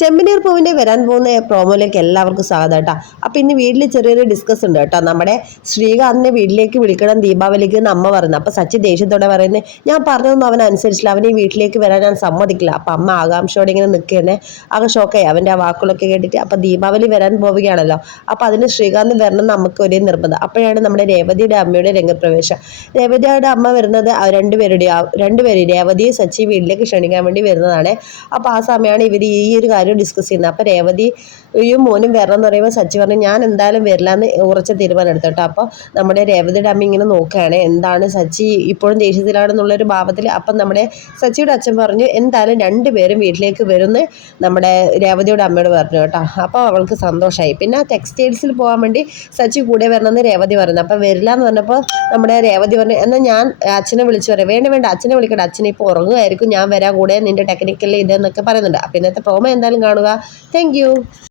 ചെമ്പനീർ പൂവിന്റെ വരാൻ പോകുന്ന പ്രോമോയിലേക്ക് എല്ലാവർക്കും സ്വാഗതം കേട്ടോ. അപ്പോൾ ഇന്ന് വീട്ടിൽ ചെറിയൊരു ഡിസ്കസ് ഉണ്ട് കേട്ടോ. നമ്മുടെ ശ്രീകാന്തിനെ വീട്ടിലേക്ക് വിളിക്കണം ദീപാവലിക്ക് എന്ന് അമ്മ പറയുന്നത് അപ്പോൾ സച്ചി ദേഷ്യത്തോടെ പറയുന്നത് ഞാൻ പറഞ്ഞതൊന്നും അവൻ ഈ വീട്ടിലേക്ക് വരാൻ ഞാൻ സമ്മതിക്കില്ല. അപ്പോൾ അമ്മ ആകാംക്ഷയോടെ ഇങ്ങനെ നിൽക്കുന്നേ ആകെ ഷോക്കായി അവന്റെ ആ വാക്കുകളൊക്കെ കേട്ടിട്ട് അപ്പോൾ ദീപാവലി വരാൻ പോവുകയാണല്ലോ. അപ്പോൾ അതിന് ശ്രീകാന്ത് വരണം നമുക്ക് ഒരേ നിർബന്ധം. അപ്പോഴാണ് നമ്മുടെ രേവതിയുടെ അമ്മയുടെ രംഗപ്രവേശം. രേവതിയുടെ അമ്മ വരുന്നത് രണ്ടുപേരുടെ രണ്ടുപേരും രേവതിയും സച്ചി വീട്ടിലേക്ക് ക്ഷണിക്കാൻ വേണ്ടി വരുന്നതാണ്. അപ്പോൾ ആ സമയമാണ് ഇവർ ഈ ഒരു കാര്യം ഡിസ്കസ് ചെയ്യുന്നത്. അപ്പോൾ രേവതിയും മോനും വരണം എന്ന് പറയുമ്പോൾ സച്ചി പറഞ്ഞു ഞാൻ എന്തായാലും വരില്ല എന്ന് ഉറച്ച തീരുമാനം എടുത്തു കേട്ടോ. അപ്പോൾ നമ്മുടെ രേവതിയുടെ അമ്മ ഇങ്ങനെ നോക്കുകയാണ്. എന്താണ് സച്ചി ഇപ്പോഴും ദേഷ്യത്തിലാണെന്നുള്ളൊരു ഭാവത്തിൽ അപ്പം നമ്മുടെ സച്ചിയുടെ അച്ഛൻ പറഞ്ഞു എന്തായാലും രണ്ടുപേരും വീട്ടിലേക്ക് വരുമെന്ന് നമ്മുടെ രേവതിയുടെ അമ്മയോട് പറഞ്ഞു കേട്ടോ. അപ്പോൾ അവൾക്ക് സന്തോഷമായി പിന്നെ ടെക്സ്റ്റൈൽസിൽ പോകാൻ വേണ്ടി സച്ചി കൂടെ വരണമെന്ന് രേവതി പറഞ്ഞു അപ്പോൾ വരില്ല എന്ന് പറഞ്ഞപ്പോൾ നമ്മുടെ രേവതി പറഞ്ഞു എന്നാൽ ഞാൻ അച്ഛനെ വിളിച്ചു പറയാം. വേണ്ട വേണ്ട അച്ഛനെ വിളിക്കട്ടെ അച്ഛനെ ഇപ്പോൾ ഉറങ്ങുമായിരിക്കും. ഞാൻ വരാൻ കൂടെ നിന്റെ ടെക്നിക്കലിൽ ഇതെന്നൊക്കെ പറയുന്നുണ്ട്. അപ്പം ഇന്നത്തെ പ്രോമോ എന്തായാലും കാണുക താങ്ക്